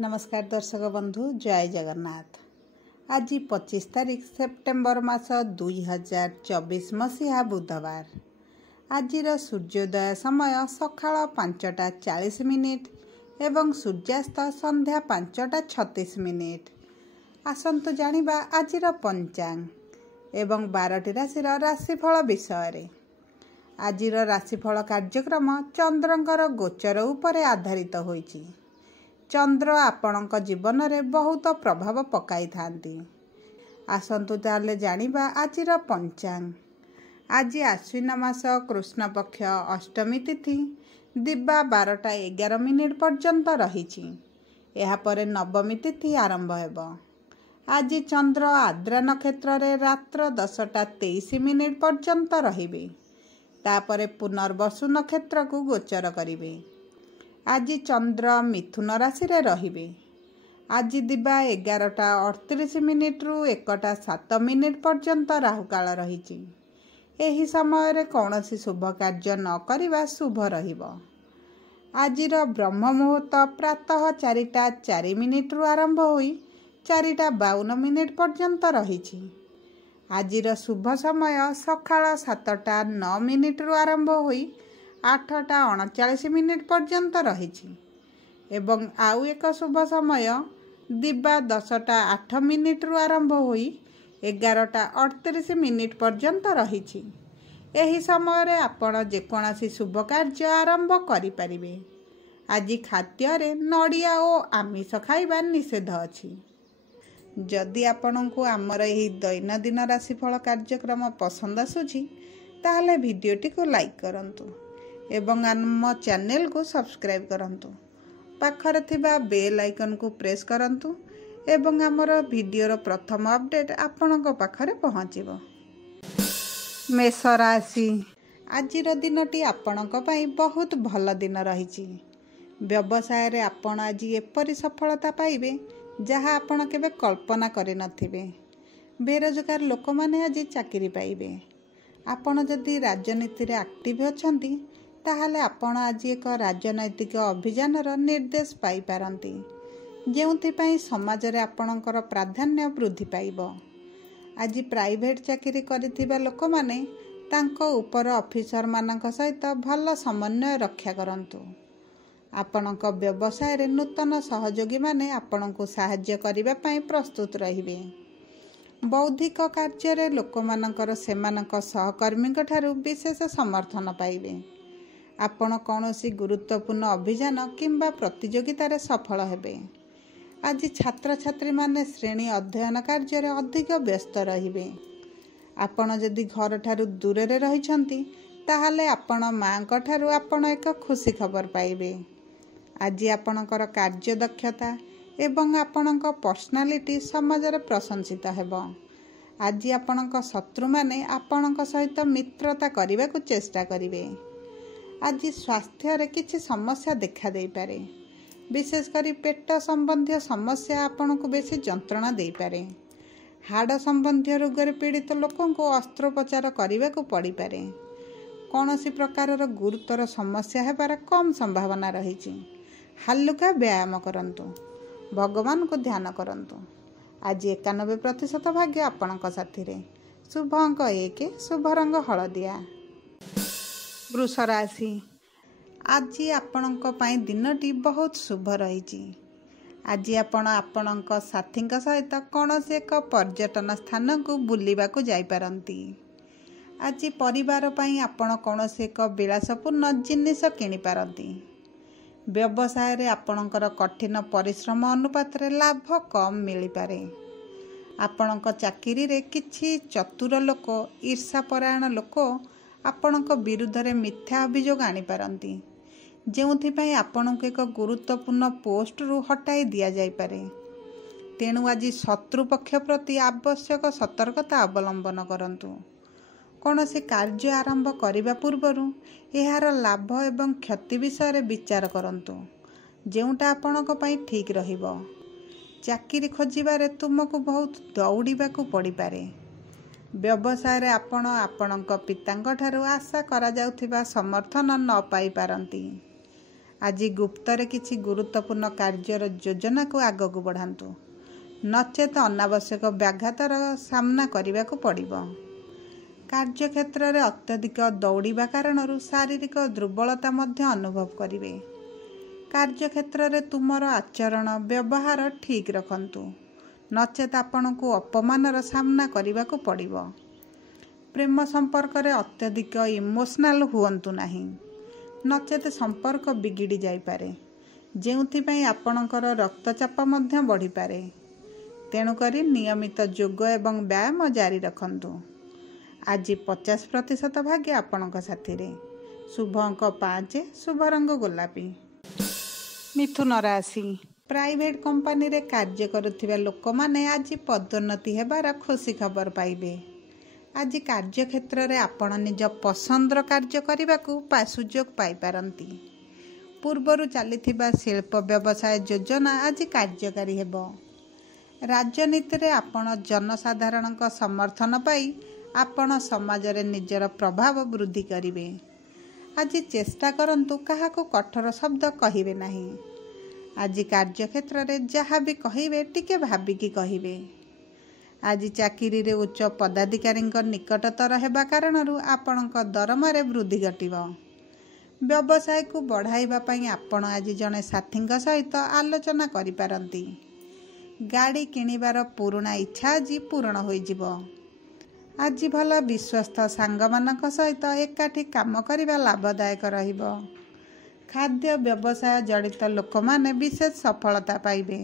नमस्कार दर्शक बंधु जय जगन्नाथ। आज 25 तारीख सेप्टेम्बर मास 2024 मसीहा बुधवार। आज सूर्योदय समय सकाळ 5:40 एवं सूर्यास्त संध्या 5:36। आसंतु जानिबा आजिर पंचांग एवं 12टी राशिर राशिफल विषय। आजिर राशिफल कार्यक्रम चंद्रंकर गोचर उपरे आधारित होइछि। चंद्र आपणक जीवन में बहुत प्रभाव पकाई थांती। आसंतु ताले जानिबा आजिर पंचांग। आज आश्विन मास कृष्ण पक्ष अष्टमी तिथि दिबा 12:11 पर्यंत रही। यापर नवमी तिथि आरंभ हेब। आज चंद्र आद्रा नक्षत्र रे रात्र 10:23 पर्यंत रहिबे। तापरे पुनर्वसु नक्षत्र को गोचर करिवे। आज चंद्र मिथुन राशि रे रहिबे। आज दिबा 11:38 रु 1:07 पर्यंत राहुकाल रही। एही समय रे कौनसी शुभ कार्य न करिबा शुभ रहिबो। आजिर ब्रह्म मुहूर्त प्रातः 4:04 रु आरंभ होई 4:52 पर्यंत रही। आजिर शुभ समय सकाळ 7:09 रु आरंभ होई 8:39 पर्यंत रही। एवं आउ एक शुभ समय दिबा 10:08 रु आरंभ होई 11:38 पर्यंत रही। एही समय रे आपण जेकोसी शुभ कार्य आरंभ करि परिबे। आज खाद्य रे नड़िया और आमिष खाइबा निषेध अछि। जदि आपनकु आमर एही दैनंदिन राशिफल कार्यक्रम पसंद आसुछि ताहले भिडियोटी को लाइक करंतु एवं आम चैनल को सब्सक्राइब करंतु। पाखरे थिबा बेल आइकन को प्रेस करंतु एवं आमर भिडियोर प्रथम अपडेट आपणक पाखरे पहुँचीबो। मेष राशि। आजिर दिनटी आपणक पई बहुत भल दिन रहिछि। व्यवसाय रे आपण आज एपरि सफलता पाइबे जहाँ आपण केबे कल्पना करि नथिबे। बेरोजगार लोक माने आज चाकरी पाइबे। आपण जदि राजनीति रे एक्टिव अछंती ताहले आपण आज एक राजनैतिक अभियान निर्देश पाई पारंती जेउथि पई समाज रे आपणकर प्राधान्य वृद्धि पाइबो। आज प्राइवेट चाकरी करिथिबा लोक माने तांको ऊपर ऑफिसर मानक सहित भल समन्वय रक्षा करंतु। आपणक व्यवसाय रे नूतन सहयोगी माने आपणको सहाय्य करिबा पई प्रस्तुत रहिबे। बौद्धिक कार्य रे लोक मानकर सेमानक सहकर्मी ठारू विशेष समर्थन पाइबे। आपण कौनसी गुरुत्वपूर्ण अभियान किंबा प्रतियोगिता रे सफल हेबे। आज छात्र छात्री माने श्रेणी अध्ययन कार्य रे अधिक व्यस्त रहिबे। आपण जदि घर ठारू दूर रे रहिछंती ताहाले आपण मांक ठारू आपण एक खुशी खबर पाइबे। आज आपणकर कार्य दक्षता एवं आपणक पर्सनालिटी समाज रे प्रशंसित हेबो। आज आपणक शत्रु माने आपणक सहित मित्रता करिबा को चेष्टा करिवे। आज स्वास्थ्य रे किछि समस्या देखा दे पारे। विशेष करी पेट संबंधी समस्या आपन को बेसी जंत्रणा दे पारे। हाड़ संबंधी रोग रे पीड़ित लोकों को अस्त्रोपचार करने को पड़ी पारे। कौनसी प्रकार गुरुतर समस्या हेबार कम संभावना रही। हालुका व्यायाम करंतु। भगवान को ध्यान करंतु। आज 91% भाग्य आपणक साथी रे। शुभ अंक 1, शुभ रंग हलदिया। वृष राशि। आज आपणक पई दिनटी बहुत शुभ रही। आज आपण आपणक साथी सहित कौनसी एक पर्यटन स्थान को बुलिबा को जाई पारंती। आज परिवार पई आपण कौनसी एक विलासपूर्ण जिनिस किनि पारंती। व्यवसाय रे आपणकर कठिन परिश्रम अनुपात रे लाभ कम मिली पारे। आपणक चाकरी रे किछि चतुर लोक ईर्षापरायण लोक आपणक विरुद्ध रे मिथ्या अभियोग आनी पारंती जेउथि पई आपणक एक गुरुत्वपूर्ण पोस्ट रु हटाई दिया जाई पारे। तेणु आज शत्रु पक्ष प्रति आवश्यक सतर्कता अवलंबन करंतु। कौनसी कार्य आरंभ करिबा पूर्वरु एहार लाभ एवं क्षति विषय विचार करंतु जेउटा आपणक पई ठीक रहिबो। चाकरी खोजिबारे तुमको बहुत दौड़ीबाकू पड़ी पारे। व्यवसाय रे आपण आपणक पितांक ठारू आशा करा जाउथिबा समर्थन न पाई पारंती। ଆଜି ଗୁପ୍ତରେ କିଛି ଗୁରୁତ୍ୱପୂର୍ଣ୍ଣ କାର୍ଯ୍ୟର ଯୋଜନାକୁ ଆଗକୁ ବଢ଼ାନ୍ତୁ, ନଚେତ ଅନାବଶ୍ୟକ ବ୍ୟାଘାତର ସାମ୍ନା କରିବାକୁ ପଡ଼ିବ। କାର୍ଯ୍ୟକ୍ଷେତ୍ରରେ ଅତ୍ୟଧିକ ଦୌଡ଼ିବା କାରଣରୁ ଶାରୀରିକ ଦୁର୍ବଳତା ମଧ୍ୟ ଅନୁଭବ କରିବେ। କାର୍ଯ୍ୟକ୍ଷେତ୍ରରେ ତୁମର ଆଚରଣ ବ୍ୟବହାର ଠିକ୍ ରଖନ୍ତୁ, ନଚେତ ଆପଣଙ୍କୁ ଅପମାନର ସାମ୍ନା କରିବାକୁ ପଡ଼ିବ। ପ୍ରେମ ସମ୍ପର୍କରେ ଅତ୍ୟଧିକ ଇମୋସନାଲ ହୁଅନ୍ତୁ ନାହିଁ, ନଚେତ ସମ୍ପର୍କ ବିଗିଡ଼ି ଯାଇପାରେ, ଯେଉଁଥିପାଇଁ ଆପଣଙ୍କର ରକ୍ତଚାପ ମଧ୍ୟ ବଢ଼ିପାରେ। ତେଣୁକରି ନିୟମିତ ଯୋଗ ଏବଂ ବ୍ୟାୟାମ ଜାରି ରଖନ୍ତୁ। ଆଜି 50% ଭାଗ୍ୟ ଆପଣଙ୍କ ସାଥିରେ। ଶୁଭ ଅଙ୍କ 5, ଶୁଭ ରଙ୍ଗ ଗୋଲାପୀ। ମିଥୁନ ରାଶି। ପ୍ରାଇଭେଟ୍ କମ୍ପାନୀରେ କାର୍ଯ୍ୟ କରୁଥିବା ଲୋକମାନେ ଆଜି ପଦୋନ୍ନତି ହେବାର ଖୁସି ଖବର ପାଇବେ। ଆଜି କାର୍ଯ୍ୟକ୍ଷେତ୍ରରେ ଆପଣ ନିଜ ପସନ୍ଦର କାର୍ଯ୍ୟ କରିବାକୁ ସୁଯୋଗ ପାଇପାରନ୍ତି। ପୂର୍ବରୁ ଚାଲିଥିବା ଶିଳ୍ପ ବ୍ୟବସାୟ ଯୋଜନା ଆଜି କାର୍ଯ୍ୟକାରୀ ହେବ। ରାଜନୀତିରେ ଆପଣ ଜନସାଧାରଣଙ୍କ ସମର୍ଥନ ପାଇ ଆପଣ ସମାଜରେ ନିଜର ପ୍ରଭାବ ବୃଦ୍ଧି କରିବେ। ଆଜି ଚେଷ୍ଟା କରନ୍ତୁ କାହାକୁ କଠୋର ଶବ୍ଦ କହିବେ ନାହିଁ। ଆଜି କାର୍ଯ୍ୟକ୍ଷେତ୍ରରେ ଯାହା ବି କହିବେ ଟିକେ ଭାବିକି କହିବେ। ଆଜି ଚାକିରିରେ ଉଚ୍ଚ ପଦାଧିକାରୀଙ୍କ ନିକଟତର ହେବା କାରଣରୁ ଆପଣଙ୍କ ଦରମାରେ ବୃଦ୍ଧି ଘଟିବ। ବ୍ୟବସାୟକୁ ବଢ଼ାଇବା ପାଇଁ ଆପଣ ଆଜି ଜଣେ ସାଥୀଙ୍କ ସହିତ ଆଲୋଚନା କରିପାରନ୍ତି। ଗାଡ଼ି କିଣିବାର ପୁରୁଣା ଇଚ୍ଛା ଆଜି ପୂରଣ ହୋଇଯିବ। ଆଜି ଭଲ ବିଶ୍ୱସ୍ତ ସାଙ୍ଗମାନଙ୍କ ସହିତ ଏକାଠି କାମ କରିବା ଲାଭଦାୟକ ରହିବ। ଖାଦ୍ୟ ବ୍ୟବସାୟ ଜଡ଼ିତ ଲୋକମାନେ ବିଶେଷ ସଫଳତା ପାଇବେ।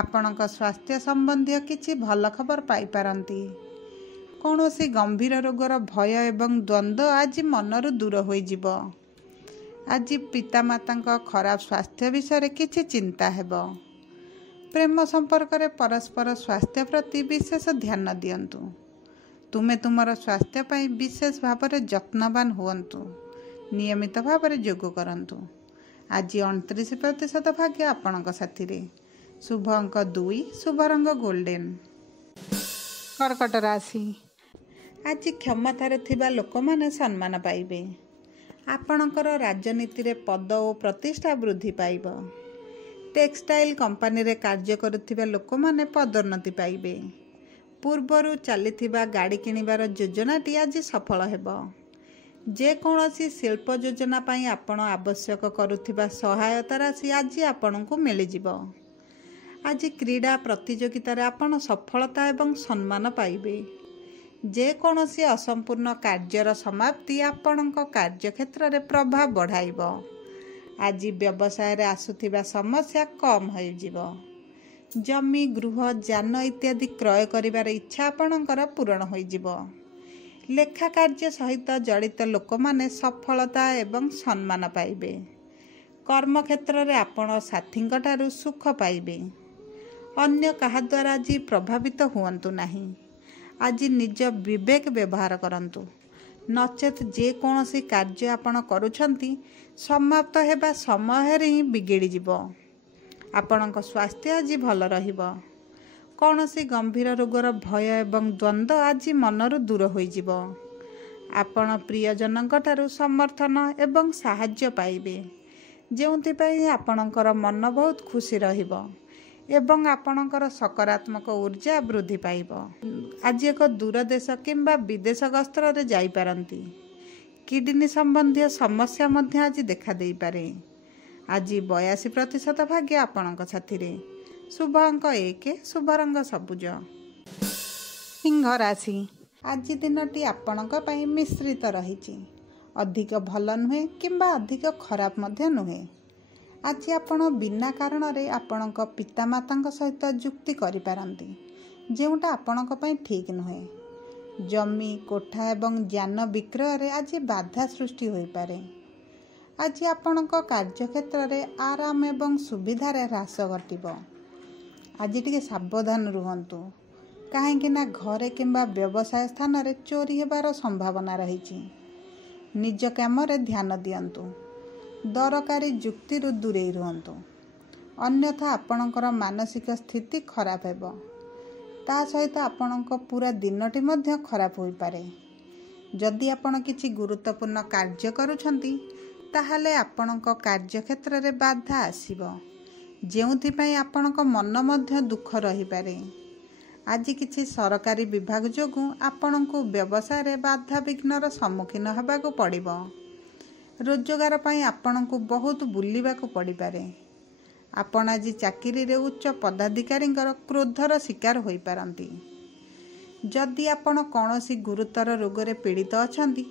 ଆପଣଙ୍କ ସ୍ୱାସ୍ଥ୍ୟ ସମ୍ବନ୍ଧୀୟ କିଛି ଭଲ ଖବର ପାଇପାରନ୍ତି। କୌଣସି ଗମ୍ଭୀର ରୋଗର ଭୟ ଏବଂ ଦ୍ୱନ୍ଦ୍ୱ ଆଜି ମନରୁ ଦୂର ହୋଇଯିବ। ଆଜି ପିତାମାତାଙ୍କ ଖରାପ ସ୍ୱାସ୍ଥ୍ୟ ବିଷୟରେ କିଛି ଚିନ୍ତା ହେବ। ପ୍ରେମ ସମ୍ପର୍କରେ ପରସ୍ପର ସ୍ୱାସ୍ଥ୍ୟ ପ୍ରତି ବିଶେଷ ଧ୍ୟାନ ଦିଅନ୍ତୁ। ତୁମେ ତୁମର ସ୍ୱାସ୍ଥ୍ୟ ପାଇଁ ବିଶେଷ ଭାବରେ ଯତ୍ନବାନ ହୁଅନ୍ତୁ। ନିୟମିତ ଭାବରେ ଯୋଗ କରନ୍ତୁ। ଆଜି 29% ଭାଗ୍ୟ ଆପଣଙ୍କ ସାଥିରେ। ଶୁଭ ଅଙ୍କ 2, ଶୁଭ ରଙ୍ଗ ଗୋଲ୍ଡେନ୍। କର୍କଟ ରାଶି। ଆଜି କ୍ଷମତାରେ ଥିବା ଲୋକମାନେ ସମ୍ମାନ ପାଇବେ। ଆପଣଙ୍କର ରାଜନୀତିରେ ପଦ ଓ ପ୍ରତିଷ୍ଠା ବୃଦ୍ଧି ପାଇବ। ଟେକ୍ସଟାଇଲ କମ୍ପାନୀରେ କାର୍ଯ୍ୟ କରୁଥିବା ଲୋକମାନେ ପଦୋନ୍ନତି ପାଇବେ। ପୂର୍ବରୁ ଚାଲିଥିବା ଗାଡ଼ି କିଣିବାର ଯୋଜନାଟି ଆଜି ସଫଳ ହେବ। ଯେକୌଣସି ଶିଳ୍ପ ଯୋଜନା ପାଇଁ ଆପଣ ଆବଶ୍ୟକ କରୁଥିବା ସହାୟତା ରାଶି ଆଜି ଆପଣଙ୍କୁ ମିଳିଯିବ। ଆଜି କ୍ରୀଡ଼ା ପ୍ରତିଯୋଗିତାରେ ଆପଣ ସଫଳତା ଏବଂ ସମ୍ମାନ ପାଇବେ। ଯେକୌଣସି ଅସମ୍ପୂର୍ଣ୍ଣ କାର୍ଯ୍ୟର ସମାପ୍ତି ଆପଣଙ୍କ କାର୍ଯ୍ୟକ୍ଷେତ୍ରରେ ପ୍ରଭାବ ବଢ଼ାଇବ। ଆଜି ବ୍ୟବସାୟରେ ଆସୁଥିବା ସମସ୍ୟା କମ୍ ହୋଇଯିବ। ଜମି, ଗୃହ, ଯାନ ଇତ୍ୟାଦି କ୍ରୟ କରିବାର ଇଚ୍ଛା ଆପଣଙ୍କର ପୂରଣ ହୋଇଯିବ। ଲେଖା କାର୍ଯ୍ୟ ସହିତ ଜଡ଼ିତ ଲୋକମାନେ ସଫଳତା ଏବଂ ସମ୍ମାନ ପାଇବେ। କର୍ମକ୍ଷେତ୍ରରେ ଆପଣ ସାଥୀଙ୍କଠାରୁ ସୁଖ ପାଇବେ। ଅନ୍ୟ କାହା ଦ୍ୱାରା ଆଜି ପ୍ରଭାବିତ ହୁଅନ୍ତୁ ନାହିଁ। ଆଜି ନିଜ ବିବେକ ବ୍ୟବହାର କରନ୍ତୁ, ନଚେତ ଯେକୌଣସି କାର୍ଯ୍ୟ ଆପଣ କରୁଛନ୍ତି ସମାପ୍ତ ହେବା ସମୟରେ ହିଁ ବିଗିଡ଼ିଯିବ। ଆପଣଙ୍କ ସ୍ୱାସ୍ଥ୍ୟ ଆଜି ଭଲ ରହିବ। କୌଣସି ଗମ୍ଭୀର ରୋଗର ଭୟ ଏବଂ ଦ୍ୱନ୍ଦ୍ୱ ଆଜି ମନରୁ ଦୂର ହୋଇଯିବ। ଆପଣ ପ୍ରିୟଜନଙ୍କଠାରୁ ସମର୍ଥନ ଏବଂ ସାହାଯ୍ୟ ପାଇବେ, ଯେଉଁଥିପାଇଁ ଆପଣଙ୍କର ମନ ବହୁତ ଖୁସି ରହିବ ଏବଂ ଆପଣଙ୍କର ସକାରାତ୍ମକ ଉର୍ଜା ବୃଦ୍ଧି ପାଇବ। ଆଜି ଏକ ଦୂର ଦେଶ କିମ୍ବା ବିଦେଶ ଗସ୍ତରେ ଯାଇପାରନ୍ତି। କିଡନୀ ସମ୍ବନ୍ଧୀୟ ସମସ୍ୟା ମଧ୍ୟ ଆଜି ଦେଖାଦେଇପାରେ। ଆଜି 82% ଭାଗ୍ୟ ଆପଣଙ୍କ ସାଥିରେ। ଶୁଭ ଅଙ୍କ 1, ଶୁଭ ରଙ୍ଗ ସବୁଜ। ସିଂହ ରାଶି। ଆଜି ଦିନଟି ଆପଣଙ୍କ ପାଇଁ ମିଶ୍ରିତ ରହିଛି। ଅଧିକ ଭଲ ନୁହେଁ କିମ୍ବା ଅଧିକ ଖରାପ ମଧ୍ୟ ନୁହେଁ। ଆଜି ଆପଣ ବିନା କାରଣରେ ଆପଣଙ୍କ ପିତାମାତାଙ୍କ ସହିତ ଯୁକ୍ତି କରିପାରନ୍ତି, ଯେଉଁଟା ଆପଣଙ୍କ ପାଇଁ ଠିକ୍ ନୁହେଁ। ଜମି, କୋଠା ଏବଂ ଯାନ ବିକ୍ରୟରେ ଆଜି ବାଧା ସୃଷ୍ଟି ହୋଇପାରେ। ଆଜି ଆପଣଙ୍କ କାର୍ଯ୍ୟକ୍ଷେତ୍ରରେ ଆରାମ ଏବଂ ସୁବିଧାରେ ହ୍ରାସ ଘଟିବ। ଆଜି ଟିକେ ସାବଧାନ ରୁହନ୍ତୁ, କାହିଁକି ନା ଘରେ କିମ୍ବା ବ୍ୟବସାୟ ସ୍ଥାନରେ ଚୋରି ହେବାର ସମ୍ଭାବନା ରହିଛି। ନିଜ କାମରେ ଧ୍ୟାନ ଦିଅନ୍ତୁ। ଦରକାରୀ ଯୁକ୍ତିରୁ ଦୂରେଇ ରୁହନ୍ତୁ, ଅନ୍ୟଥା ଆପଣଙ୍କର ମାନସିକ ସ୍ଥିତି ଖରାପ ହେବ। ତା ସହିତ ଆପଣଙ୍କ ପୁରା ଦିନଟି ମଧ୍ୟ ଖରାପ ହୋଇପାରେ। ଯଦି ଆପଣ କିଛି ଗୁରୁତ୍ୱପୂର୍ଣ୍ଣ କାର୍ଯ୍ୟ କରୁଛନ୍ତି ତାହେଲେ ଆପଣଙ୍କ କାର୍ଯ୍ୟକ୍ଷେତ୍ରରେ ବାଧା ଆସିବ, ଯେଉଁଥିପାଇଁ ଆପଣଙ୍କ ମନ ମଧ୍ୟ ଦୁଃଖ ରହିପାରେ। ଆଜି କିଛି ସରକାରୀ ବିଭାଗ ଯୋଗୁଁ ଆପଣଙ୍କୁ ବ୍ୟବସାୟରେ ବାଧାବିଘ୍ନର ସମ୍ମୁଖୀନ ହେବାକୁ ପଡ଼ିବ। ରୋଜଗାର ପାଇଁ ଆପଣଙ୍କୁ ବହୁତ ବୁଲିବାକୁ ପଡ଼ିପାରେ। ଆପଣ ଆଜି ଚାକିରିରେ ଉଚ୍ଚ ପଦାଧିକାରୀଙ୍କର କ୍ରୋଧର ଶିକାର ହୋଇପାରନ୍ତି। ଯଦି ଆପଣ କୌଣସି ଗୁରୁତର ରୋଗରେ ପୀଡ଼ିତ ଅଛନ୍ତି,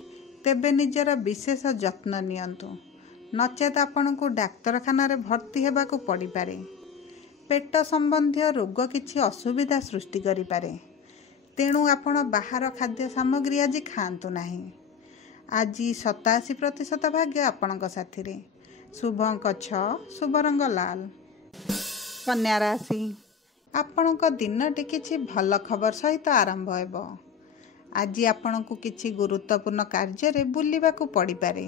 ତେବେ ନିଜର ବିଶେଷ ଯତ୍ନ ନିଅନ୍ତୁ, ନଚେତ୍ ଆପଣଙ୍କୁ ଡାକ୍ତରଖାନାରେ ଭର୍ତ୍ତି ହେବାକୁ ପଡ଼ିପାରେ। ପେଟ ସମ୍ବନ୍ଧୀୟ ରୋଗ କିଛି ଅସୁବିଧା ସୃଷ୍ଟି କରିପାରେ, ତେଣୁ ଆପଣ ବାହାର ଖାଦ୍ୟ ସାମଗ୍ରୀ ଆଜି ଖାଆନ୍ତୁ ନାହିଁ। ଆଜି 87% ଭାଗ୍ୟ ଆପଣଙ୍କ ସାଥିରେ। ଶୁଭ ଅଙ୍କ 6, ଶୁଭ ରଙ୍ଗ ଲାଲ। କନ୍ୟା ରାଶି, ଆପଣଙ୍କ ଦିନଟି କିଛି ଭଲ ଖବର ସହିତ ଆରମ୍ଭ ହେବ। ଆଜି ଆପଣଙ୍କୁ କିଛି ଗୁରୁତ୍ୱପୂର୍ଣ୍ଣ କାର୍ଯ୍ୟରେ ବୁଲିବାକୁ ପଡ଼ିପାରେ।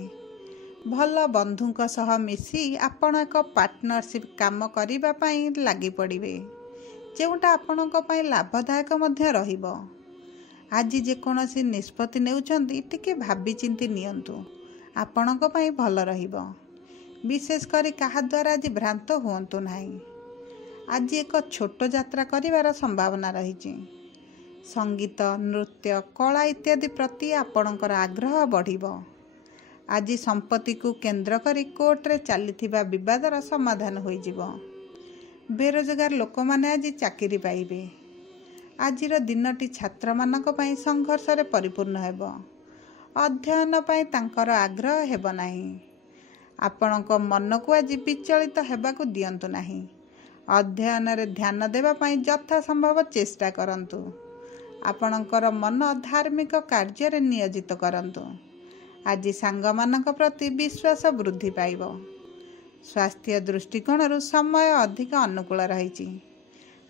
ଭଲ ବନ୍ଧୁଙ୍କ ସହ ମିଶି ଆପଣ ଏକ ପାର୍ଟନରସିପ୍ କାମ କରିବା ପାଇଁ ଲାଗି ପଡ଼ିବେ, ଯେଉଁଟା ଆପଣଙ୍କ ପାଇଁ ଲାଭଦାୟକ ମଧ୍ୟ ରହିବ। ଆଜି ଯେକୌଣସି ନିଷ୍ପତ୍ତି ନେଉଛନ୍ତି ଟିକେ ଭାବିଚିନ୍ତି ନିଅନ୍ତୁ, ଆପଣଙ୍କ ପାଇଁ ଭଲ ରହିବ। ବିଶେଷ କରି କାହା ଦ୍ୱାରା ଆଜି ଭ୍ରାନ୍ତ ହୁଅନ୍ତୁ ନାହିଁ। ଆଜି ଏକ ଛୋଟ ଯାତ୍ରା କରିବାର ସମ୍ଭାବନା ରହିଛି। ସଙ୍ଗୀତ, ନୃତ୍ୟ, କଳା ଇତ୍ୟାଦି ପ୍ରତି ଆପଣଙ୍କର ଆଗ୍ରହ ବଢ଼ିବ। ଆଜି ସମ୍ପତ୍ତିକୁ କେନ୍ଦ୍ର କରି କୋର୍ଟରେ ଚାଲିଥିବା ବିବାଦର ସମାଧାନ ହୋଇଯିବ। ବେରୋଜଗାର ଲୋକମାନେ ଆଜି ଚାକିରି ପାଇବେ। ଆଜିର ଦିନଟି ଛାତ୍ରମାନଙ୍କ ପାଇଁ ସଂଘର୍ଷରେ ପରିପୂର୍ଣ୍ଣ ହେବ। ଅଧ୍ୟୟନ ପାଇଁ ତାଙ୍କର ଆଗ୍ରହ ହେବ ନାହିଁ। ଆପଣଙ୍କ ମନକୁ ଆଜି ବିଚଳିତ ହେବାକୁ ଦିଅନ୍ତୁ ନାହିଁ। ଅଧ୍ୟୟନରେ ଧ୍ୟାନ ଦେବା ପାଇଁ ଯଥାସମ୍ଭବ ଚେଷ୍ଟା କରନ୍ତୁ। ଆପଣଙ୍କର ମନ ଧାର୍ମିକ କାର୍ଯ୍ୟରେ ନିୟୋଜିତ କରନ୍ତୁ। ଆଜି ସାଙ୍ଗମାନଙ୍କ ପ୍ରତି ବିଶ୍ୱାସ ବୃଦ୍ଧି ପାଇବ। ସ୍ୱାସ୍ଥ୍ୟ ଦୃଷ୍ଟିକୋଣରୁ ସମୟ ଅଧିକ ଅନୁକୂଳ ରହିଛି।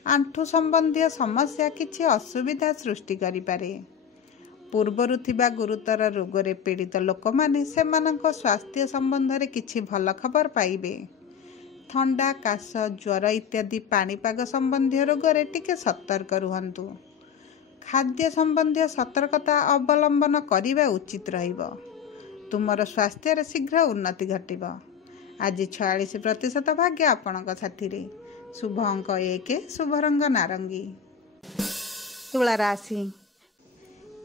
ଆଣ୍ଠୁ ସମ୍ବନ୍ଧୀୟ ସମସ୍ୟା କିଛି ଅସୁବିଧା ସୃଷ୍ଟି କରିପାରେ। ପୂର୍ବରୁ ଥିବା ଗୁରୁତର ରୋଗରେ ପୀଡ଼ିତ ଲୋକମାନେ ସେମାନଙ୍କ ସ୍ୱାସ୍ଥ୍ୟ ସମ୍ବନ୍ଧରେ କିଛି ଭଲ ଖବର ପାଇବେ। ଥଣ୍ଡା, କାଶ, ଜ୍ୱର ଇତ୍ୟାଦି ପାଣିପାଗ ସମ୍ବନ୍ଧୀୟ ରୋଗରେ ଟିକେ ସତର୍କ ରୁହନ୍ତୁ। ଖାଦ୍ୟ ସମ୍ବନ୍ଧୀୟ ସତର୍କତା ଅବଲମ୍ବନ କରିବା ଉଚିତ ରହିବ। ତୁମର ସ୍ୱାସ୍ଥ୍ୟରେ ଶୀଘ୍ର ଉନ୍ନତି ଘଟିବ। ଆଜି 46% ଭାଗ୍ୟ ଆପଣଙ୍କ ସାଥିରେ। ଶୁଭ ଅଙ୍କ 1, ଶୁଭ ରଙ୍ଗ ନାରଙ୍ଗୀ। ତୁଳା ରାଶି,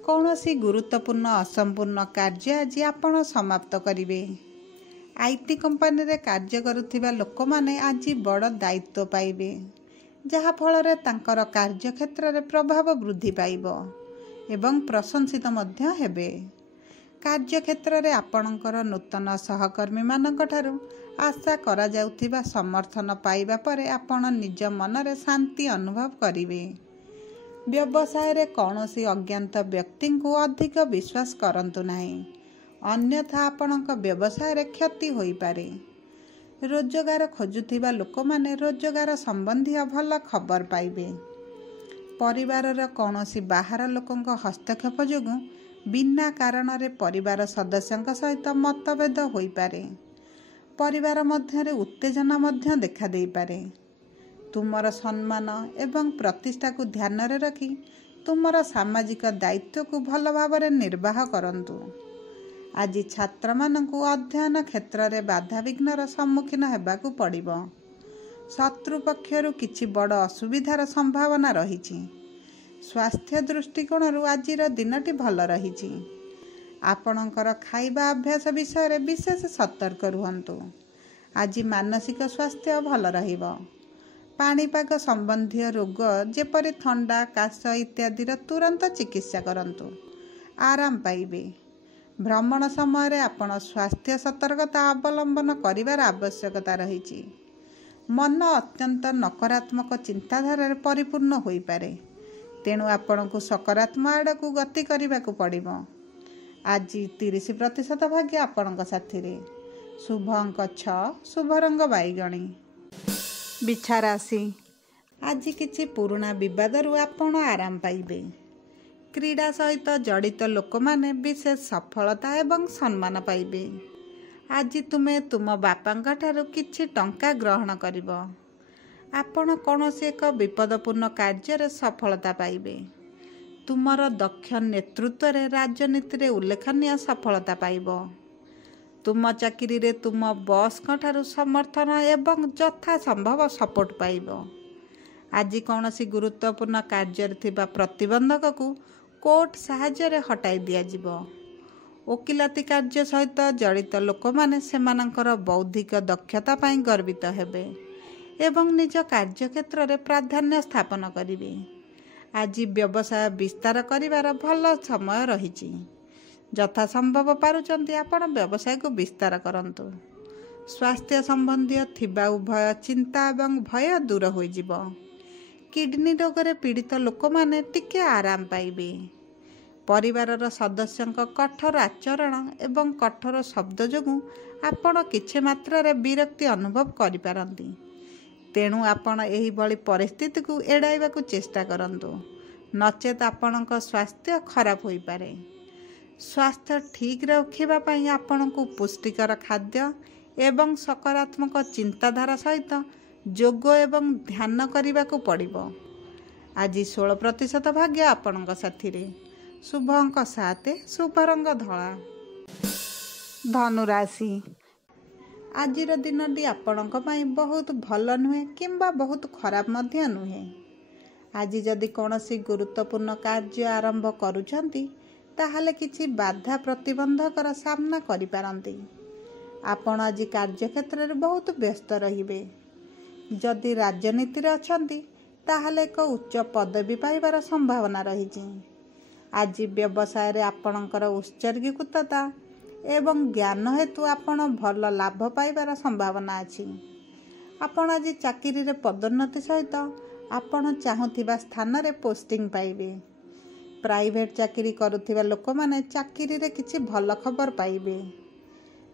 କୌଣସି ଗୁରୁତ୍ୱପୂର୍ଣ୍ଣ ଅସମ୍ପୂର୍ଣ୍ଣ କାର୍ଯ୍ୟ ଆଜି ଆପଣ ସମାପ୍ତ କରିବେ। IT କମ୍ପାନୀରେ କାର୍ଯ୍ୟ କରୁଥିବା ଲୋକମାନେ ଆଜି ବଡ଼ ଦାୟିତ୍ୱ ପାଇବେ, ଯାହାଫଳରେ ତାଙ୍କର କାର୍ଯ୍ୟକ୍ଷେତ୍ରରେ ପ୍ରଭାବ ବୃଦ୍ଧି ପାଇବ ଏବଂ ପ୍ରଶଂସିତ ମଧ୍ୟ ହେବେ। କାର୍ଯ୍ୟକ୍ଷେତ୍ରରେ ଆପଣଙ୍କର ନୂତନ ସହକର୍ମୀମାନଙ୍କ ଠାରୁ ଆଶା କରାଯାଉଥିବା ସମର୍ଥନ ପାଇବା ପରେ ଆପଣ ନିଜ ମନରେ ଶାନ୍ତି ଅନୁଭବ କରିବେ। ବ୍ୟବସାୟରେ କୌଣସି ଅଜ୍ଞାତ ବ୍ୟକ୍ତିଙ୍କୁ ଅଧିକ ବିଶ୍ୱାସ କରନ୍ତୁ ନାହିଁ, ଅନ୍ୟଥା ଆପଣଙ୍କ ବ୍ୟବସାୟରେ କ୍ଷତି ହୋଇପାରେ। ରୋଜଗାର ଖୋଜୁଥିବା ଲୋକମାନେ ରୋଜଗାର ସମ୍ବନ୍ଧୀୟ ଭଲ ଖବର ପାଇବେ। ପରିବାରର କୌଣସି ବାହାର ଲୋକଙ୍କ ହସ୍ତକ୍ଷେପ ଯୋଗୁଁ ବିନା କାରଣରେ ପରିବାର ସଦସ୍ୟଙ୍କ ସହିତ ମତଭେଦ ହୋଇପାରେ। ପରିବାର ମଧ୍ୟରେ ଉତ୍ତେଜନା ମଧ୍ୟ ଦେଖାଦେଇପାରେ। ତୁମର ସମ୍ମାନ ଏବଂ ପ୍ରତିଷ୍ଠାକୁ ଧ୍ୟାନରେ ରଖି ତୁମର ସାମାଜିକ ଦାୟିତ୍ୱକୁ ଭଲ ଭାବରେ ନିର୍ବାହ କରନ୍ତୁ। ଆଜି ଛାତ୍ରମାନଙ୍କୁ ଅଧ୍ୟୟନ କ୍ଷେତ୍ରରେ ବାଧାବିଘ୍ନର ସମ୍ମୁଖୀନ ହେବାକୁ ପଡ଼ିବ। ଶତ୍ରୁ ପକ୍ଷରୁ କିଛି ବଡ଼ ଅସୁବିଧାର ସମ୍ଭାବନା ରହିଛି। ସ୍ୱାସ୍ଥ୍ୟ ଦୃଷ୍ଟିକୋଣରୁ ଆଜିର ଦିନଟି ଭଲ ରହିଛି। ଆପଣଙ୍କର ଖାଇବା ଅଭ୍ୟାସ ବିଷୟରେ ବିଶେଷ ସତର୍କ ରୁହନ୍ତୁ। ଆଜି ମାନସିକ ସ୍ୱାସ୍ଥ୍ୟ ଭଲ ରହିବ। ପାଣିପାଗ ସମ୍ବନ୍ଧୀୟ ରୋଗ ଯେପରି ଥଣ୍ଡା, କାଶ ଇତ୍ୟାଦିର ତୁରନ୍ତ ଚିକିତ୍ସା କରନ୍ତୁ, ଆରାମ ପାଇବେ। ଭ୍ରମଣ ସମୟରେ ଆପଣ ସ୍ୱାସ୍ଥ୍ୟ ସତର୍କତା ଅବଲମ୍ବନ କରିବାର ଆବଶ୍ୟକତା ରହିଛି। ମନ ଅତ୍ୟନ୍ତ ନକାରାତ୍ମକ ଚିନ୍ତାଧାରାରେ ପରିପୂର୍ଣ୍ଣ ହୋଇପାରେ, ତେଣୁ ଆପଣଙ୍କୁ ସକାରାତ୍ମକ ଆଡ଼କୁ ଗତି କରିବାକୁ ପଡ଼ିବ। ଆଜି 30% ଭାଗ୍ୟ ଆପଣଙ୍କ ସାଥିରେ। ଶୁଭ ଅଙ୍କ 6, ଶୁଭ ରଙ୍ଗ ବାଇଗଣୀ। ବିଛା ରାଶି, ଆଜି କିଛି ପୁରୁଣା ବିବାଦରୁ ଆପଣ ଆରାମ ପାଇବେ। କ୍ରୀଡ଼ା ସହିତ ଜଡ଼ିତ ଲୋକମାନେ ବିଶେଷ ସଫଳତା ଏବଂ ସମ୍ମାନ ପାଇବେ। ଆଜି ତୁମେ ତୁମ ବାପାଙ୍କ ଠାରୁ କିଛି ଟଙ୍କା ଗ୍ରହଣ କରିବ। ଆପଣ କୌଣସି ଏକ ବିପଦପୂର୍ଣ୍ଣ କାର୍ଯ୍ୟରେ ସଫଳତା ପାଇବେ। ତୁମର ଦକ୍ଷ ନେତୃତ୍ୱରେ ରାଜନୀତିରେ ଉଲ୍ଲେଖନୀୟ ସଫଳତା ପାଇବ। ତୁମ ଚାକିରିରେ ତୁମ ବସ୍ଙ୍କ ଠାରୁ ସମର୍ଥନ ଏବଂ ଯଥା ସମ୍ଭବ ସପୋର୍ଟ ପାଇବ। ଆଜି କୌଣସି ଗୁରୁତ୍ୱପୂର୍ଣ୍ଣ କାର୍ଯ୍ୟରେ ଥିବା ପ୍ରତିବନ୍ଧକକୁ କୋର୍ଟ ସାହାଯ୍ୟରେ ହଟାଇ ଦିଆଯିବ। ଓକିଲାତି କାର୍ଯ୍ୟ ସହିତ ଜଡ଼ିତ ଲୋକମାନେ ସେମାନଙ୍କର ବୌଦ୍ଧିକ ଦକ୍ଷତା ପାଇଁ ଗର୍ବିତ ହେବେ ଏବଂ ନିଜ କାର୍ଯ୍ୟକ୍ଷେତ୍ରରେ ପ୍ରାଧାନ୍ୟ ସ୍ଥାପନ କରିବେ। ଆଜି ବ୍ୟବସାୟ ବିସ୍ତାର କରିବାର ଭଲ ସମୟ ରହିଛି। ଯଥା ସମ୍ଭବ ପାରୁଛନ୍ତି ଆପଣ ବ୍ୟବସାୟକୁ ବିସ୍ତାର କରନ୍ତୁ। ସ୍ୱାସ୍ଥ୍ୟ ସମ୍ବନ୍ଧୀୟ ଥିବା ଉଭୟ ଚିନ୍ତା ଏବଂ ଭୟ ଦୂର ହୋଇଯିବ। କିଡନୀ ରୋଗରେ ପୀଡ଼ିତ ଲୋକମାନେ ଟିକେ ଆରାମ ପାଇବେ। ପରିବାରର ସଦସ୍ୟଙ୍କ କଠୋର ଆଚରଣ ଏବଂ କଠୋର ଶବ୍ଦ ଯୋଗୁଁ ଆପଣ କିଛି ମାତ୍ରାରେ ବିରକ୍ତି ଅନୁଭବ କରିପାରନ୍ତି। ତେଣୁ ଆପଣ ଏହିଭଳି ପରିସ୍ଥିତିକୁ ଏଡ଼ାଇବାକୁ ଚେଷ୍ଟା କରନ୍ତୁ, ନଚେତ୍ ଆପଣଙ୍କ ସ୍ୱାସ୍ଥ୍ୟ ଖରାପ ହୋଇପାରେ। ସ୍ୱାସ୍ଥ୍ୟ ଠିକ୍ ରଖିବା ପାଇଁ ଆପଣଙ୍କୁ ପୁଷ୍ଟିକର ଖାଦ୍ୟ ଏବଂ ସକାରାତ୍ମକ ଚିନ୍ତାଧାରା ସହିତ ଯୋଗ ଏବଂ ଧ୍ୟାନ କରିବାକୁ ପଡ଼ିବ। ଆଜି 16% ଭାଗ୍ୟ ଆପଣଙ୍କ ସାଥିରେ। ଶୁଭ ଅଙ୍କ 7, ଶୁଭ ରଙ୍ଗ ଧଳା। ଧନୁରାଶି, ଆଜିର ଦିନଟି ଆପଣଙ୍କ ପାଇଁ ବହୁତ ଭଲ ନୁହେଁ କିମ୍ବା ବହୁତ ଖରାପ ମଧ୍ୟ ନୁହେଁ। ଆଜି ଯଦି କୌଣସି ଗୁରୁତ୍ୱପୂର୍ଣ୍ଣ କାର୍ଯ୍ୟ ଆରମ୍ଭ କରୁଛନ୍ତି ତାହେଲେ କିଛି ବାଧା ପ୍ରତିବନ୍ଧକର ସାମ୍ନା କରିପାରନ୍ତି। ଆପଣ ଆଜି କାର୍ଯ୍ୟକ୍ଷେତ୍ରରେ ବହୁତ ବ୍ୟସ୍ତ ରହିବେ। ଯଦି ରାଜନୀତିରେ ଅଛନ୍ତି ତାହେଲେ ଏକ ଉଚ୍ଚ ପଦବୀ ପାଇବାର ସମ୍ଭାବନା ରହିଛି। ଆଜି ବ୍ୟବସାୟରେ ଆପଣଙ୍କର ଉତ୍ସର୍ଗୀକୃତତା ଏବଂ ଜ୍ଞାନ ହେତୁ ଆପଣ ଭଲ ଲାଭ ପାଇବାର ସମ୍ଭାବନା ଅଛି। ଆପଣ ଆଜି ଚାକିରିରେ ପଦୋନ୍ନତି ସହିତ ଆପଣ ଚାହୁଁଥିବା ସ୍ଥାନରେ ପୋଷ୍ଟିଂ ପାଇବେ। ପ୍ରାଇଭେଟ୍ ଚାକିରି କରୁଥିବା ଲୋକମାନେ ଚାକିରିରେ କିଛି ଭଲ ଖବର ପାଇବେ।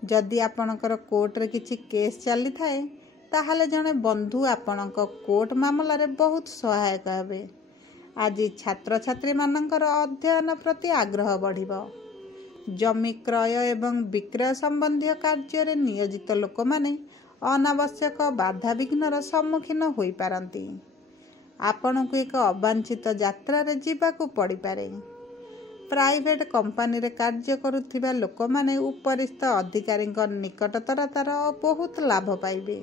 ଯଦି ଆପଣଙ୍କର କୋର୍ଟରେ କିଛି କେସ୍ ଚାଲିଥାଏ ତାହେଲେ ଜଣେ ବନ୍ଧୁ ଆପଣଙ୍କ କୋର୍ଟ ମାମଲାରେ ବହୁତ ସହାୟକ ହେବେ। ଆଜି ଛାତ୍ରଛାତ୍ରୀମାନଙ୍କର ଅଧ୍ୟୟନ ପ୍ରତି ଆଗ୍ରହ ବଢ଼ିବ। ଜମି କ୍ରୟ ଏବଂ ବିକ୍ରୟ ସମ୍ବନ୍ଧୀୟ କାର୍ଯ୍ୟରେ ନିୟୋଜିତ ଲୋକମାନେ ଅନାବଶ୍ୟକ ବାଧାବିଘ୍ନର ସମ୍ମୁଖୀନ ହୋଇପାରନ୍ତି। ଆପଣଙ୍କୁ ଏକ ଅବାଞ୍ଛିତ ଯାତ୍ରାରେ ଯିବାକୁ ପଡ଼ିପାରେ। ପ୍ରାଇଭେଟ୍ କମ୍ପାନୀରେ କାର୍ଯ୍ୟ କରୁଥିବା ଲୋକମାନେ ଉପରିସ୍ଥ ଅଧିକାରୀଙ୍କ ନିକଟତରତାର ବହୁତ ଲାଭ ପାଇବେ।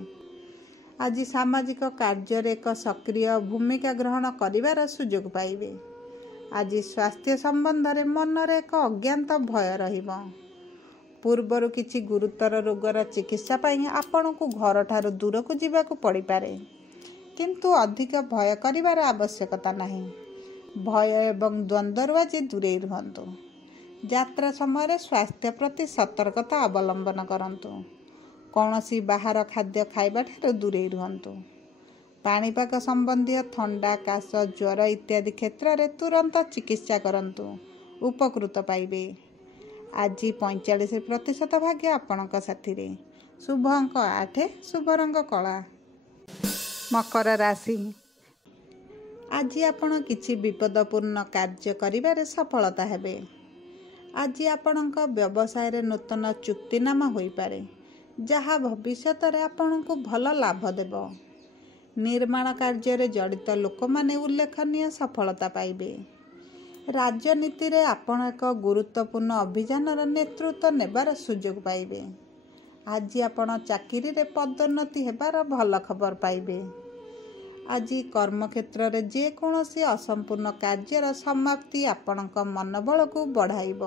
ଆଜି ସାମାଜିକ କାର୍ଯ୍ୟରେ ଏକ ସକ୍ରିୟ ଭୂମିକା ଗ୍ରହଣ କରିବାର ସୁଯୋଗ ପାଇବେ। ଆଜି ସ୍ୱାସ୍ଥ୍ୟ ସମ୍ବନ୍ଧରେ ମନରେ ଏକ ଅଜ୍ଞାତ ଭୟ ରହିବ। ପୂର୍ବରୁ କିଛି ଗୁରୁତର ରୋଗର ଚିକିତ୍ସା ପାଇଁ ଆପଣଙ୍କୁ ଘରଠାରୁ ଦୂରକୁ ଯିବାକୁ ପଡ଼ିପାରେ, କିନ୍ତୁ ଅଧିକ ଭୟ କରିବାର ଆବଶ୍ୟକତା ନାହିଁ। ଭୟ ଏବଂ ଦ୍ୱନ୍ଦ୍ୱରୁ ଆଜି ଦୂରେଇ ରୁହନ୍ତୁ। ଯାତ୍ରା ସମୟରେ ସ୍ୱାସ୍ଥ୍ୟ ପ୍ରତି ସତର୍କତା ଅବଲମ୍ବନ କରନ୍ତୁ। କୌଣସି ବାହାର ଖାଦ୍ୟ ଖାଇବା ଠାରୁ ଦୂରେଇ ରୁହନ୍ତୁ। ପାଣିପାଗ ସମ୍ବନ୍ଧୀୟ ଥଣ୍ଡା, କାଶ, ଜ୍ୱର ଇତ୍ୟାଦି କ୍ଷେତ୍ରରେ ତୁରନ୍ତ ଚିକିତ୍ସା କରନ୍ତୁ, ଉପକୃତ ପାଇବେ। ଆଜି 45% ଭାଗ୍ୟ ଆପଣଙ୍କ ସାଥିରେ। ଶୁଭ ଅଙ୍କ 8, ଶୁଭ ରଙ୍ଗ କଳା। ମକର ରାଶି, ଆଜି ଆପଣ କିଛି ବିପଦପୂର୍ଣ୍ଣ କାର୍ଯ୍ୟ କରିବାରେ ସଫଳତା ହେବେ। ଆଜି ଆପଣଙ୍କ ବ୍ୟବସାୟରେ ନୂତନ ଚୁକ୍ତିନାମା ହୋଇପାରେ, ଯାହା ଭବିଷ୍ୟତରେ ଆପଣଙ୍କୁ ଭଲ ଲାଭ ଦେବ। ନିର୍ମାଣ କାର୍ଯ୍ୟରେ ଜଡ଼ିତ ଲୋକମାନେ ଉଲ୍ଲେଖନୀୟ ସଫଳତା ପାଇବେ। ରାଜନୀତିରେ ଆପଣ ଏକ ଗୁରୁତ୍ୱପୂର୍ଣ୍ଣ ଅଭିଯାନର ନେତୃତ୍ୱ ନେବାର ସୁଯୋଗ ପାଇବେ। ଆଜି ଆପଣ ଚାକିରିରେ ପଦୋନ୍ନତି ହେବାର ଭଲ ଖବର ପାଇବେ। ଆଜି କର୍ମକ୍ଷେତ୍ରରେ ଯେକୌଣସି ଅସମ୍ପୂର୍ଣ୍ଣ କାର୍ଯ୍ୟର ସମାପ୍ତି ଆପଣଙ୍କ ମନୋବଳକୁ ବଢ଼ାଇବ।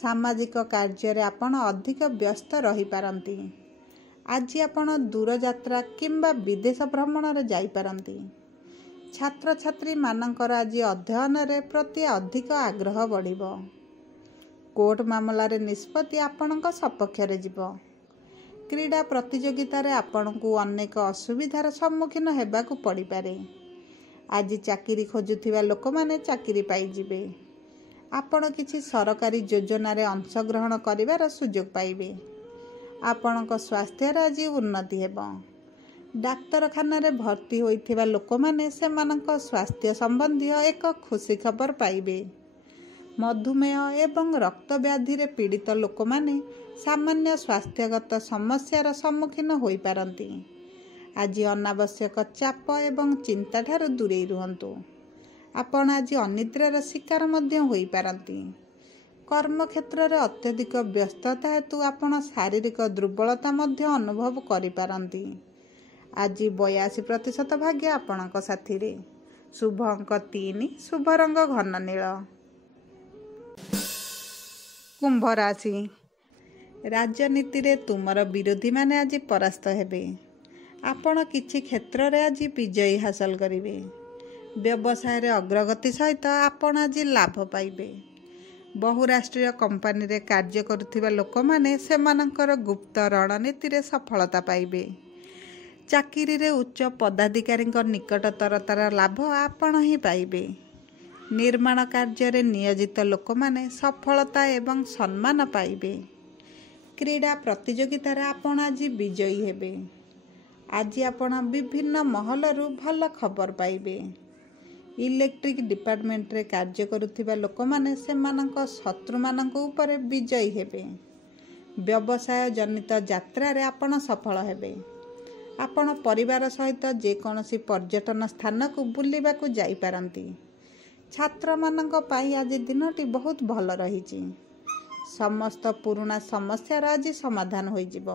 ସାମାଜିକ କାର୍ଯ୍ୟରେ ଆପଣ ଅଧିକ ବ୍ୟସ୍ତ ରହିପାରନ୍ତି। ଆଜି ଆପଣ ଦୂରଯାତ୍ରା କିମ୍ବା ବିଦେଶ ଭ୍ରମଣରେ ଯାଇପାରନ୍ତି। ଛାତ୍ରଛାତ୍ରୀମାନଙ୍କର ଆଜି ଅଧ୍ୟୟନରେ ପ୍ରତି ଅଧିକ ଆଗ୍ରହ ବଢ଼ିବ। କୋର୍ଟ ମାମଲାରେ ନିଷ୍ପତ୍ତି ଆପଣଙ୍କ ସପକ୍ଷରେ ଯିବ। କ୍ରୀଡ଼ା ପ୍ରତିଯୋଗିତାରେ ଆପଣଙ୍କୁ ଅନେକ ଅସୁବିଧାର ସମ୍ମୁଖୀନ ହେବାକୁ ପଡ଼ିପାରେ। ଆଜି ଚାକିରି ଖୋଜୁଥିବା ଲୋକମାନେ ଚାକିରି ପାଇଯିବେ। ଆପଣ କିଛି ସରକାରୀ ଯୋଜନାରେ ଅଂଶଗ୍ରହଣ କରିବାର ସୁଯୋଗ ପାଇବେ। ଆପଣଙ୍କ ସ୍ୱାସ୍ଥ୍ୟରେ ଆଜି ଉନ୍ନତି ହେବ। ଡାକ୍ତରଖାନାରେ ଭର୍ତ୍ତି ହୋଇଥିବା ଲୋକମାନେ ସେମାନଙ୍କ ସ୍ୱାସ୍ଥ୍ୟ ସମ୍ବନ୍ଧୀୟ ଏକ ଖୁସି ଖବର ପାଇବେ। ମଧୁମେହ ଏବଂ ରକ୍ତ ବ୍ୟାଧିରେ ପୀଡ଼ିତ ଲୋକମାନେ ସାମାନ୍ୟ ସ୍ୱାସ୍ଥ୍ୟଗତ ସମସ୍ୟାର ସମ୍ମୁଖୀନ ହୋଇପାରନ୍ତି। ଆଜି ଅନାବଶ୍ୟକ ଚାପ ଏବଂ ଚିନ୍ତାଠାରୁ ଦୂରେଇ ରୁହନ୍ତୁ। ଆପଣ ଆଜି ଅନିଦ୍ରାର ଶିକାର ମଧ୍ୟ ହୋଇପାରନ୍ତି। କର୍ମକ୍ଷେତ୍ରରେ ଅତ୍ୟଧିକ ବ୍ୟସ୍ତତା ହେତୁ ଆପଣ ଶାରୀରିକ ଦୁର୍ବଳତା ମଧ୍ୟ ଅନୁଭବ କରିପାରନ୍ତି। ଆଜି 82% ଭାଗ୍ୟ ଆପଣଙ୍କ ସାଥିରେ। ଶୁଭ ଅଙ୍କ 3, ଶୁଭ ରଙ୍ଗ ଘନ ନୀଳ। କୁମ୍ଭ ରାଶି। ରାଜନୀତିରେ ତୁମର ବିରୋଧୀମାନେ ଆଜି ପରାସ୍ତ ହେବେ। ଆପଣ କିଛି କ୍ଷେତ୍ରରେ ଆଜି ବିଜୟୀ ହାସଲ କରିବେ। ବ୍ୟବସାୟରେ ଅଗ୍ରଗତି ସହିତ ଆପଣ ଆଜି ଲାଭ ପାଇବେ। ବହୁରାଷ୍ଟ୍ରୀୟ କମ୍ପାନୀରେ କାର୍ଯ୍ୟ କରୁଥିବା ଲୋକମାନେ ସେମାନଙ୍କର ଗୁପ୍ତ ରଣନୀତିରେ ସଫଳତା ପାଇବେ। ଚାକିରିରେ ଉଚ୍ଚ ପଦାଧିକାରୀଙ୍କ ନିକଟତରତାର ଲାଭ ଆପଣ ହିଁ ପାଇବେ। ନିର୍ମାଣ କାର୍ଯ୍ୟରେ ନିୟୋଜିତ ଲୋକମାନେ ସଫଳତା ଏବଂ ସମ୍ମାନ ପାଇବେ। କ୍ରୀଡ଼ା ପ୍ରତିଯୋଗିତାରେ ଆପଣ ଆଜି ବିଜୟୀ ହେବେ। ଆଜି ଆପଣ ବିଭିନ୍ନ ମହଲରୁ ଭଲ ଖବର ପାଇବେ। ଇଲେକ୍ଟ୍ରିକ୍ ଡିପାର୍ଟମେଣ୍ଟରେ କାର୍ଯ୍ୟ କରୁଥିବା ଲୋକମାନେ ସେମାନଙ୍କ ଶତ୍ରୁମାନଙ୍କ ଉପରେ ବିଜୟୀ ହେବେ। ବ୍ୟବସାୟ ଜନିତ ଯାତ୍ରାରେ ଆପଣ ସଫଳ ହେବେ। ଆପଣ ପରିବାର ସହିତ ଯେକୌଣସି ପର୍ଯ୍ୟଟନ ସ୍ଥାନକୁ ବୁଲିବାକୁ ଯାଇପାରନ୍ତି। ଛାତ୍ରମାନଙ୍କ ପାଇଁ ଆଜି ଦିନଟି ବହୁତ ଭଲ ରହିଛି। ସମସ୍ତ ପୁରୁଣା ସମସ୍ୟାର ଆଜି ସମାଧାନ ହୋଇଯିବ।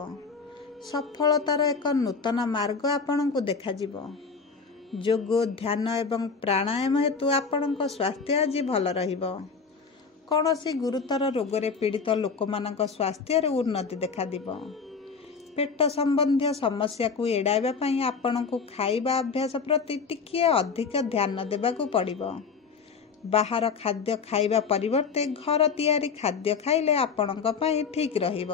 ସଫଳତାର ଏକ ନୂତନ ମାର୍ଗ ଆପଣଙ୍କୁ ଦେଖାଯିବ। ଯୋଗ, ଧ୍ୟାନ ଏବଂ ପ୍ରାଣାୟାମ ହେତୁ ଆପଣଙ୍କ ସ୍ୱାସ୍ଥ୍ୟ ଆଜି ଭଲ ରହିବ। କୌଣସି ଗୁରୁତର ରୋଗରେ ପୀଡ଼ିତ ଲୋକମାନଙ୍କ ସ୍ୱାସ୍ଥ୍ୟରେ ଉନ୍ନତି ଦେଖାଯିବ। ପେଟ ସମ୍ବନ୍ଧୀୟ ସମସ୍ୟାକୁ ଏଡ଼ାଇବା ପାଇଁ ଆପଣଙ୍କୁ ଖାଇବା ଅଭ୍ୟାସ ପ୍ରତି ଟିକିଏ ଅଧିକ ଧ୍ୟାନ ଦେବାକୁ ପଡ଼ିବ। ବାହାର ଖାଦ୍ୟ ଖାଇବା ପରିବର୍ତ୍ତେ ଘର ତିଆରି ଖାଦ୍ୟ ଖାଇଲେ ଆପଣଙ୍କ ପାଇଁ ଠିକ୍ ରହିବ।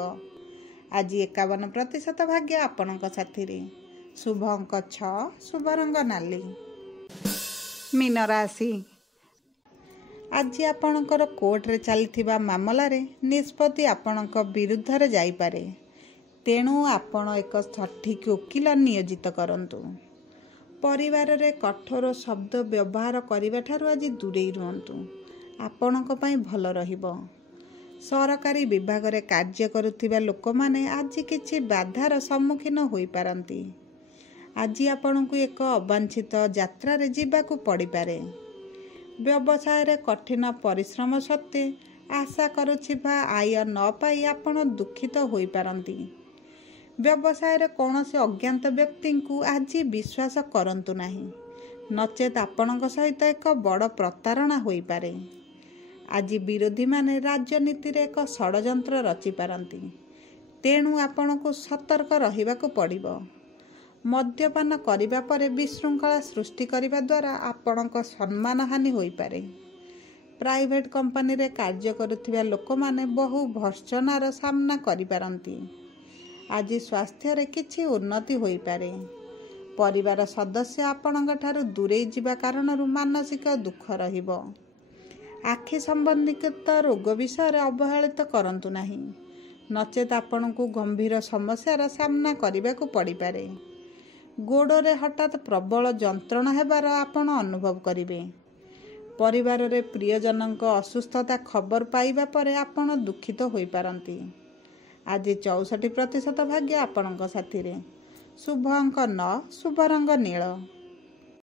ଆଜି 51% ଭାଗ୍ୟ ଆପଣଙ୍କ ସାଥିରେ। ଶୁଭ ଅଙ୍କ 6, ଶୁଭ ରଙ୍ଗ ନାଲି। ମୀନ ରାଶି। ଆଜି ଆପଣଙ୍କର କୋର୍ଟରେ ଚାଲିଥିବା ମାମଲାରେ ନିଷ୍ପତ୍ତି ଆପଣଙ୍କ ବିରୁଦ୍ଧରେ ଯାଇପାରେ। ତେଣୁ ଆପଣ ଏକ ସଠିକ୍ ଓକିଲ ନିୟୋଜିତ କରନ୍ତୁ। ପରିବାରରେ କଠୋର ଶବ୍ଦ ବ୍ୟବହାର କରିବା ଠାରୁ ଆଜି ଦୂରେଇ ରୁହନ୍ତୁ। ଆପଣଙ୍କ ପାଇଁ ଭଲ ରହିବ। ସରକାରୀ ବିଭାଗରେ କାର୍ଯ୍ୟ କରୁଥିବା ଲୋକମାନେ ଆଜି କିଛି ବାଧାର ସମ୍ମୁଖୀନ ହୋଇପାରନ୍ତି। ଆଜି ଆପଣଙ୍କୁ ଏକ ଅବାଞ୍ଛିତ ଯାତ୍ରାରେ ଯିବାକୁ ପଡ଼ିପାରେ। ବ୍ୟବସାୟରେ କଠିନ ପରିଶ୍ରମ ସତ୍ତ୍ୱେ ଆଶା କରୁଥିବା ଆୟ ନ ପାଇ ଆପଣ ଦୁଃଖିତ ହୋଇପାରନ୍ତି। ବ୍ୟବସାୟରେ କୌଣସି ଅଜ୍ଞାତ ବ୍ୟକ୍ତିଙ୍କୁ ଆଜି ବିଶ୍ୱାସ କରନ୍ତୁ ନାହିଁ, ନଚେତ୍ ଆପଣଙ୍କ ସହିତ ଏକ ବଡ଼ ପ୍ରତାରଣା ହୋଇପାରେ। ଆଜି ବିରୋଧୀମାନେ ରାଜନୀତିରେ ଏକ ଷଡ଼ଯନ୍ତ୍ର ରଚିପାରନ୍ତି। ତେଣୁ ଆପଣଙ୍କୁ ସତର୍କ ରହିବାକୁ ପଡ଼ିବ। ମଦ୍ୟପାନ କରିବା ପରେ ବିଶୃଙ୍ଖଳା ସୃଷ୍ଟି କରିବା ଦ୍ୱାରା ଆପଣଙ୍କ ସମ୍ମାନହାନି ହୋଇପାରେ। ପ୍ରାଇଭେଟ୍ କମ୍ପାନୀରେ କାର୍ଯ୍ୟ କରୁଥିବା ଲୋକମାନେ ବହୁ ଭର୍ତ୍ସନାର ସାମ୍ନା କରିପାରନ୍ତି। ଆଜି ସ୍ୱାସ୍ଥ୍ୟରେ କିଛି ଉନ୍ନତି ହୋଇପାରେ। ପରିବାର ସଦସ୍ୟ ଆପଣଙ୍କ ଠାରୁ ଦୂରେଇ ଯିବା କାରଣରୁ ମାନସିକ ଦୁଃଖ ରହିବ। ଆଖି ସମ୍ବନ୍ଧିତ ରୋଗ ବିଷୟରେ ଅବହେଳିତ କରନ୍ତୁ ନାହିଁ, ନଚେତ୍ ଆପଣଙ୍କୁ ଗମ୍ଭୀର ସମସ୍ୟାର ସାମ୍ନା କରିବାକୁ ପଡ଼ିପାରେ। ଗୋଡ଼ରେ ହଠାତ୍ ପ୍ରବଳ ଯନ୍ତ୍ରଣା ହେବାର ଆପଣ ଅନୁଭବ କରିବେ। ପରିବାରରେ ପ୍ରିୟଜନଙ୍କ ଅସୁସ୍ଥତା ଖବର ପାଇବା ପରେ ଆପଣ ଦୁଃଖିତ ହୋଇପାରନ୍ତି। ଆଜି 64% ଭାଗ୍ୟ ଆପଣଙ୍କ ସାଥିରେ। ଶୁଭ ଅଙ୍କ 9, ଶୁଭ ରଙ୍ଗ ନୀଳ।